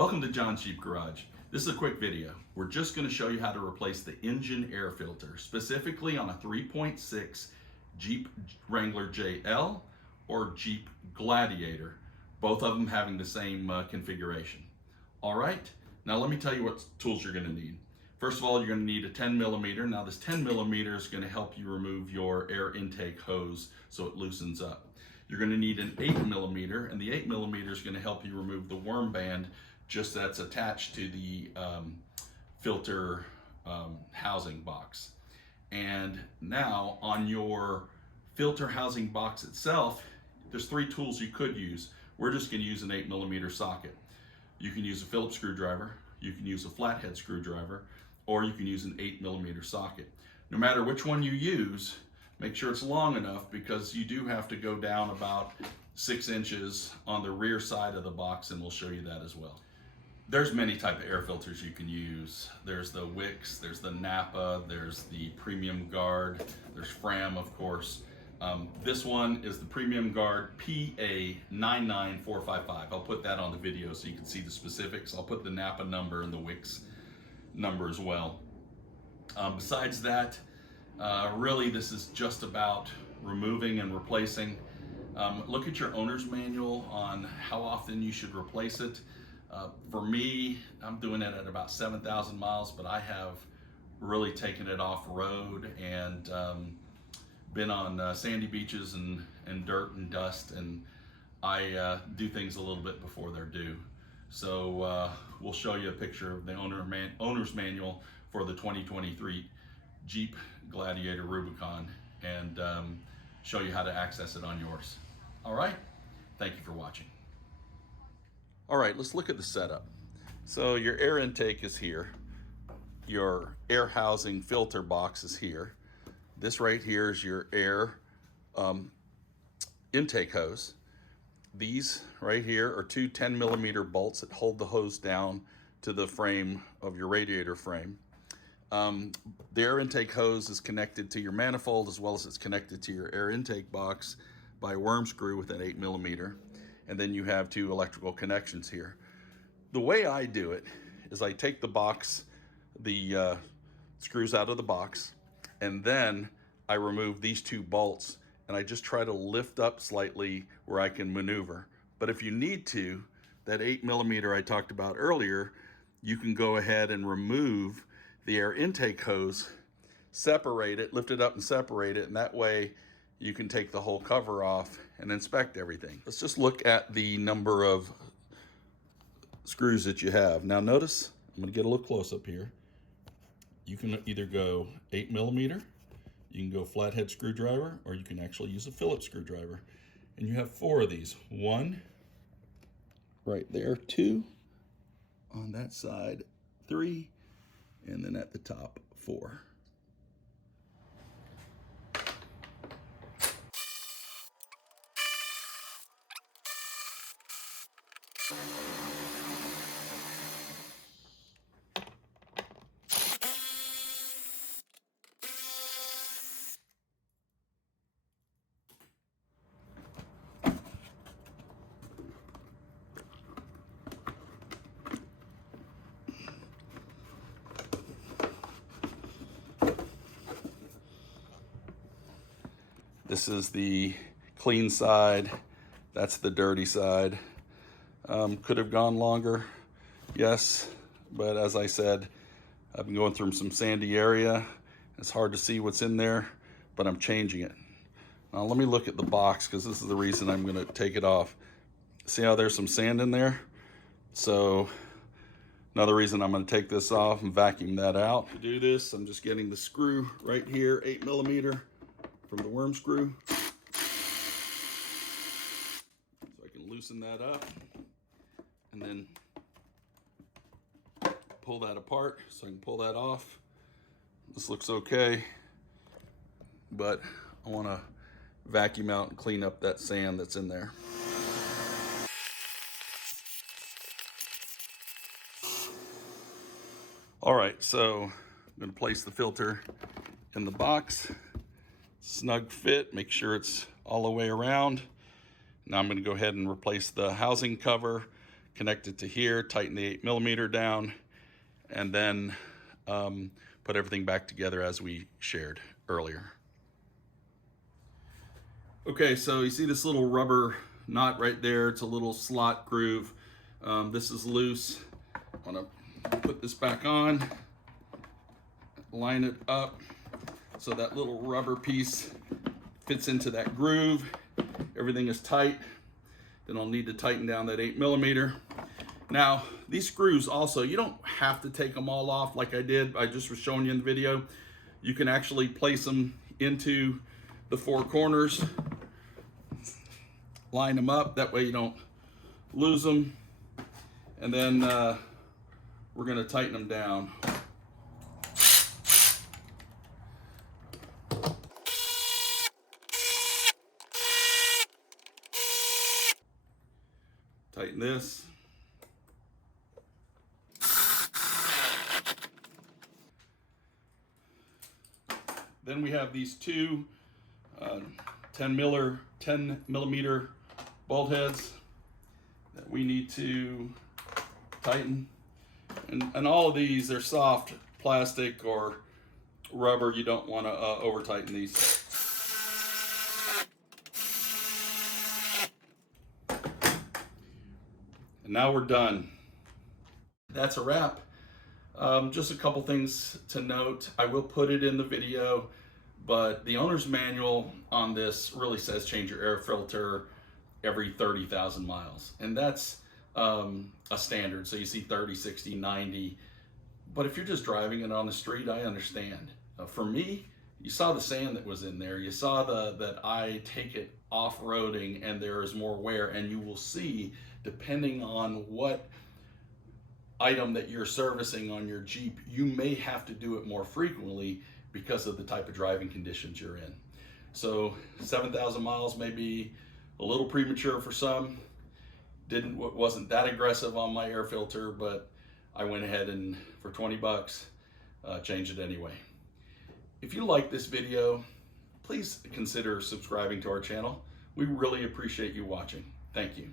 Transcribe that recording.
Welcome to John's Jeep Garage. This is a quick video. We're just going to show you how to replace the engine air filter, specifically on a 3.6 Jeep Wrangler JL or Jeep Gladiator, both of them having the same configuration. All right, now let me tell you what tools you're going to need. First of all, you're going to need a 10 millimeter. Now this 10 millimeter is going to help you remove your air intake hose so it loosens up. You're going to need an 8 millimeter, and the 8 millimeter is going to help you remove the worm band just that's attached to the filter housing box. And now on your filter housing box itself, there's three tools you could use. We're just going to use an 8 millimeter socket. You can use a Phillips screwdriver, you can use a flathead screwdriver, or you can use an 8 millimeter socket. No matter which one you use, make sure it's long enough, because you do have to go down about 6 inches on the rear side of the box, and we'll show you that as well. There's many type of air filters you can use. There's the Wix, there's the Napa, there's the Premium Guard, there's Fram, of course. This one is the Premium Guard PA99455. I'll put that on the video so you can see the specifics. I'll put the Napa number and the Wix number as well. Besides that, really this is just about removing and replacing. Look at your owner's manual on how often you should replace it. For me, I'm doing it at about 7,000 miles, but I have really taken it off road and been on sandy beaches and dirt and dust, and I do things a little bit before they're due. So we'll show you a picture of the owner's manual for the 2023 Jeep Gladiator Rubicon, and show you how to access it on yours. All right, thank you for watching. All right, let's look at the setup. So your air intake is here. Your air housing filter box is here. This right here is your air intake hose. These right here are two 10 millimeter bolts that hold the hose down to the frame of your radiator frame. The air intake hose is connected to your manifold, as well as it's connected to your air intake box by a worm screw with an 8 millimeter. And then you have two electrical connections here. The way I do it is I take the box, the screws out of the box, and then I remove these two bolts, and I just try to lift up slightly where I can maneuver. But if you need to, that 8 millimeter I talked about earlier, you can go ahead and remove the air intake hose, separate it, lift it up and separate it, and that way you can take the whole cover off and inspect everything. Let's just look at the number of screws that you have. Now notice, I'm gonna get a little close up here. You can either go 8 millimeter, you can go flathead screwdriver, or you can actually use a Phillips screwdriver. And you have 4 of these. 1 right there, 2 on that side, 3, and then at the top, 4. This is the clean side, that's the dirty side. Could have gone longer, yes, but as I said, I've been going through some sandy area. It's hard to see what's in there, but I'm changing it. Now let me look at the box, because this is the reason I'm gonna take it off. See how there's some sand in there? So another reason I'm gonna take this off and vacuum that out. To do this, I'm just getting the screw right here, 8 millimeter. From the worm screw, so I can loosen that up and then pull that apart so I can pull that off. This looks okay, but I want to vacuum out and clean up that sand that's in there. All right, so I'm going to place the filter in the box. Snug fit, make sure it's all the way around. Now I'm going to go ahead and replace the housing cover, connect it to here, tighten the 8mm down, and then put everything back together as we shared earlier. Okay, so you see this little rubber knot right there. It's a little slot groove. This is loose. I'm gonna put this back on, line it up so that little rubber piece fits into that groove. Everything is tight. Then I'll need to tighten down that 8mm. Now, these screws also, you don't have to take them all off like I did. I just was showing you in the video. You can actually place them into the four corners, line them up, that way you don't lose them. And then we're gonna tighten them down. Tighten this. Then we have these two 10mm bolt heads that we need to tighten. And all of these, they're soft plastic or rubber. You don't want to over tighten these. And now we're done. That's a wrap. Just a couple things to note. I will put it in the video, but the owner's manual on this really says change your air filter every 30,000 miles. And that's a standard. So you see 30, 60, 90. But if you're just driving it on the street, I understand. For me, you saw the sand that was in there. You saw that I take it off-roading and there is more wear, and you will see, depending on what item that you're servicing on your Jeep, you may have to do it more frequently because of the type of driving conditions you're in. So 7,000 miles may be a little premature for some. Wasn't that aggressive on my air filter, but I went ahead and for 20 bucks, changed it anyway. If you like this video, please consider subscribing to our channel. We really appreciate you watching. Thank you.